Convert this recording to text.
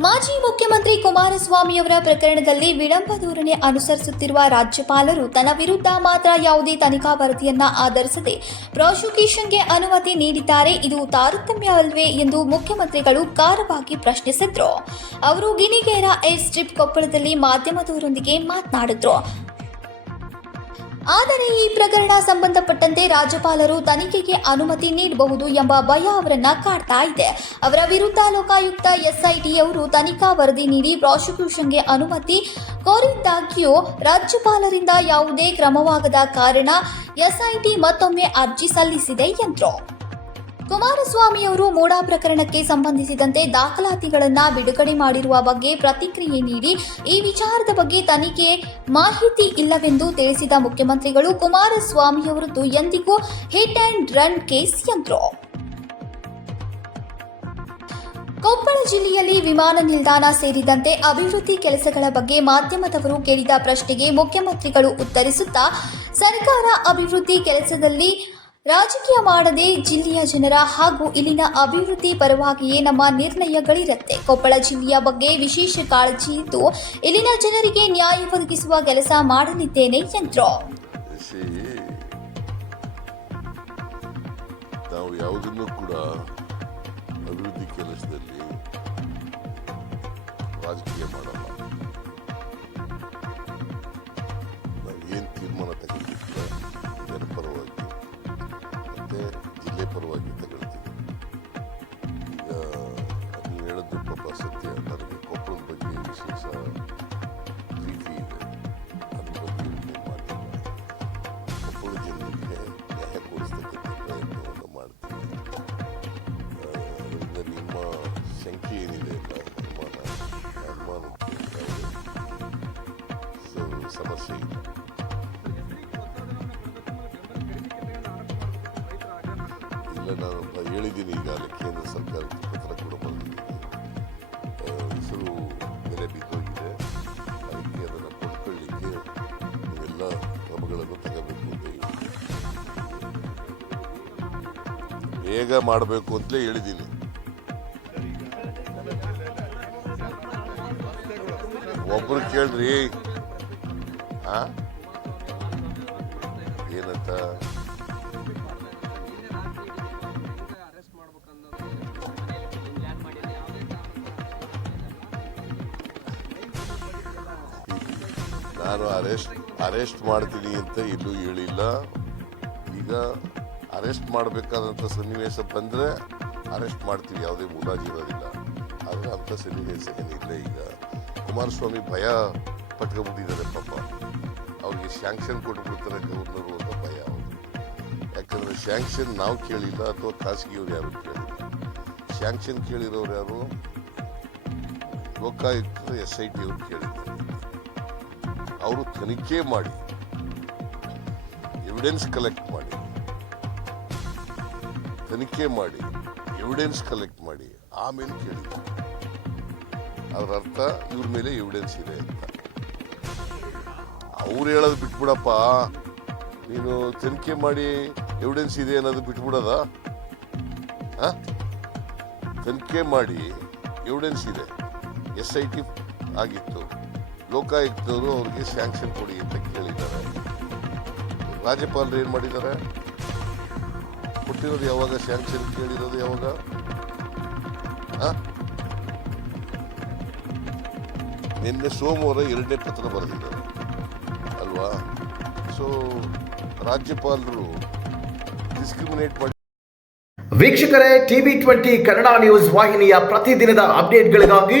ಮಾಜಿ ಮುಖ್ಯಮಂತ್ರಿ ಕುಮಾರಸ್ವಾಮಿಯವರ ಪ್ರಕರಣದಲ್ಲಿ ವಿಳಂಬ ಧೋರಣೆ ಅನುಸರಿಸುತ್ತಿರುವ ರಾಜ್ಯಪಾಲರು ತನ್ನ ವಿರುದ್ಧ ಮಾತ್ರ ಯಾವುದೇ ತನಿಖಾ ವರದಿಯನ್ನ ಆಧರಿಸದೆ ಪ್ರಾಸಿಕ್ಯೂಷನ್ಗೆ ಅನುಮತಿ ನೀಡಿದ್ದಾರೆ. ಇದು ತಾರತಮ್ಯವಲ್ವೇ ಎಂದು ಮುಖ್ಯಮಂತ್ರಿಗಳು ಖಾರವಾಗಿ ಪ್ರಶ್ನಿಸಿದ್ರು. ಅವರು ಗಿನಿಗೇರ ಏರ್ ಸ್ಟ್ರಿಪ್ ಕೊಪ್ಪಳದಲ್ಲಿ ಮಾಧ್ಯಮದವರೊಂದಿಗೆ ಮಾತನಾಡಿದ್ರು. ಆದರೆ ಈ ಪ್ರಕರಣ ಸಂಬಂಧಪಟ್ಟಂತೆ ರಾಜ್ಯಪಾಲರು ತನಿಖೆಗೆ ಅನುಮತಿ ನೀಡಬಹುದು ಎಂಬ ಭಯ ಅವರನ್ನ ಕಾಡ್ತಾ ಇದೆ. ಅವರ ವಿರುದ್ಧ ಲೋಕಾಯುಕ್ತ ಎಸ್ಐಟಿ ಅವರು ತನಿಖಾ ವರದಿ ನೀಡಿ ಪ್ರಾಸಿಕ್ಯೂಷನ್ಗೆ ಅನುಮತಿ ಕೋರಿದ್ದಾಗ್ಯೂ ರಾಜ್ಯಪಾಲರಿಂದ ಯಾವುದೇ ಕ್ರಮವಾಗದ ಕಾರಣ ಎಸ್ಐಟಿ ಮತ್ತೊಮ್ಮೆ ಅರ್ಜಿ ಸಲ್ಲಿಸಿದೆ ಎಂದರು. ಕುಮಾರಸ್ವಾಮಿಯವರು ಮೋಡಾ ಪ್ರಕರಣಕ್ಕೆ ಸಂಬಂಧಿಸಿದಂತೆ ದಾಖಲಾತಿಗಳನ್ನು ಬಿಡುಗಡೆ ಮಾಡಿರುವ ಬಗ್ಗೆ ಪ್ರತಿಕ್ರಿಯೆ ನೀಡಿ, ಈ ವಿಚಾರದ ಬಗ್ಗೆ ತನಿಖೆ ಮಾಹಿತಿ ಇಲ್ಲವೆಂದು ತಿಳಿಸಿದ ಮುಖ್ಯಮಂತ್ರಿಗಳು ಕುಮಾರಸ್ವಾಮಿಯವರದ್ದು ಎಂದಿಗೂ ಹಿಟ್ ಆ್ಯಂಡ್ ರನ್ ಕೇಸ್ ಎಂದರು ಕೊಪ್ಪಳ ಜಿಲ್ಲೆಯಲ್ಲಿ ವಿಮಾನ ನಿಲ್ದಾಣ ಸೇರಿದಂತೆ ಅಭಿವೃದ್ಧಿ ಕೆಲಸಗಳ ಬಗ್ಗೆ ಮಾಧ್ಯಮದವರು ಕೇಳಿದ ಪ್ರಶ್ನೆಗೆ ಮುಖ್ಯಮಂತ್ರಿಗಳು ಉತ್ತರಿಸುತ್ತಾ, ಸರ್ಕಾರ ಅಭಿವೃದ್ಧಿ ಕೆಲಸದಲ್ಲಿ ರಾಜಕೀಯ ಮಾಡದೆ ಜಿಲ್ಲೆಯ ಜನರ ಹಾಗೂ ಇಲ್ಲಿನ ಅಭಿವೃದ್ಧಿ ಪರವಾಗಿಯೇ ನಮ್ಮ ನಿರ್ಣಯಗಳಿರುತ್ತೆ ಕೊಪ್ಪಳ ಜಿಲ್ಲೆಯ ಬಗ್ಗೆ ವಿಶೇಷ ಕಾಳಜಿ ಇದ್ದು, ಇಲ್ಲಿನ ಜನರಿಗೆ ನ್ಯಾಯ ಒದಗಿಸುವ ಕೆಲಸ ಮಾಡಲಿದ್ದೇನೆ ಎಂದರು. ನಾವು ಯಾವುದನ್ನು ಕೂಡ ಅಭಿವೃದ್ಧಿ ಕೆಲಸದಲ್ಲಿ ರಾಜಕೀಯ ಮಾಡಲ್ಲ. ಸತ್ಯ ನನಗೆ ಕೊಪ್ಪಳದ ಬಗ್ಗೆ ವಿಶೇಷ ಪ್ರೀತಿ ಇದೆ ಅದ್ರ ಬಗ್ಗೆ ಮಾಡಿಲ್ಲ ಕೊಪ್ಪಳ ನಿಮ್ಮ ಅನುಮಾನ ಸ- ಸಮಸ್ಯೆ ಇದೆ ಇಲ್ಲ, ನಾನು ಹೇಳಿದ್ದೀನಿ ಈಗಾಗಲೇ ಕೇಂದ್ರ ಸರ್ಕಾರಕ್ಕೆ. ಬೇಗ ಮಾಡಬೇಕು ಅಂತಲೇ ಹೇಳಿದ್ದೀನಿ. ಒಬ್ರು ಕೇಳ್ರಿ. ಆ? ಏನಂತ? ನಾನು ಅರೆಸ್ಟ್ ಅರೆಸ್ಟ್ ಮಾಡ್ತೀನಿ ಅಂತ ಎಲ್ಲೂ ಹೇಳಿಲ್ಲ. ಈಗ ಅರೆಸ್ಟ್ ಮಾಡಬೇಕಾದಂಥ ಸನ್ನಿವೇಶ ಬಂದರೆ ಅರೆಸ್ಟ್ ಮಾಡ್ತೀವಿ, ಯಾವುದೇ ಮುಲಾಜಿ ಇರೋದಿಲ್ಲ. ಆದರೆ ಅಂಥ ಸನ್ನಿವೇಶ ಏನಿಲ್ಲ ಈಗ? ಕುಮಾರಸ್ವಾಮಿ ಭಯ ಪಟ್ಕೊಬಿಟ್ಟಿದ್ದಾರೆ ಪಾಪ. ಅವ್ರಿಗೆ ಸ್ಯಾಂಕ್ಷನ್ ಕೊಟ್ಬಿಡ್ತಾರೆ ಗವರ್ನರು ಅಂತ ಭಯ ಅವರು. ಯಾಕಂದರೆ ಸ್ಯಾಂಕ್ಷನ್ ನಾವು ಕೇಳಿಲ್ಲ ಅಥವಾ ಖಾಸಗಿಯವ್ರು ಯಾರು ಕೇಳಿಲ್ಲ. ಸ್ಯಾಂಕ್ಷನ್ ಕೇಳಿರೋರು ಯಾರು? ಲೋಕಾಯುಕ್ತ ಎಸ್ ಐ ಟಿ ಅವರು ಕೇಳಿದ್ದಾರೆ. ಅವರು ತನಿಖೆ ಮಾಡಿ ಎವಿಡೆನ್ಸ್ ಕಲೆಕ್ಟ್ ಮಾಡಿ. ತನಿಖೆ ಮಾಡಿ ಎವಿಡೆನ್ಸ್ ಕಲೆಕ್ಟ್ ಮಾಡಿ, ಆಮೇಲೆ ಕೇಳಿ. ಅದರ ಅರ್ಥ ಇವ್ರ ಮೇಲೆ ಎವಿಡೆನ್ಸ್ ಇದೆ ಅಂತ. ಅವ್ರು ಹೇಳೋದು ಬಿಟ್ಬಿಡಪ್ಪ. ನೀನು ತನಿಖೆ ಮಾಡಿ ಎವಿಡೆನ್ಸ್ ಇದೆ ಅನ್ನೋದು ಬಿಟ್ಬಿಡೋದ? ತನಿಖೆ ಮಾಡಿ ಎವಿಡೆನ್ಸ್ ಇದೆ. ಎಸ್ ಐ ಟಿ ಆಗಿತ್ತು. ಲೋಕಾಯುಕ್ತವರು ಅವ್ರಿಗೆ ಸ್ಯಾಂಕ್ಷನ್ ಕೊಡಿ ಅಂತ ಕೇಳಿದ್ದಾರೆ. ರಾಜ್ಯಪಾಲರು ಏನು ಮಾಡಿದ್ದಾರೆ? ಕೊಟ್ಟಿರೋದು ಯಾವಾಗ? ಸ್ಯಾಂಕ್ಷನ್ ಕೇಳಿರೋದು ಯಾವಾಗ? ನಿನ್ನೆ ಸೋಮವಾರ ಎರಡನೇ ಪತ್ರ ಬರೆದಿದ್ದಾರೆ. ಅಲ್ವಾ? ಸೊ ರಾಜ್ಯಪಾಲರು ಡಿಸ್ಕ್ರಿಮಿನೇಟ್ ಮಾಡಿ ವೀಕ್ಷಕರೇ ಟಿವಿ ಟ್ವೆಂಟಿ ಕನ್ನಡ ನ್ಯೂಸ್ ವಾಹಿನಿಯ ಪ್ರತಿದಿನದ ಅಪ್ಡೇಟ್ಗಳಿಗಾಗಿ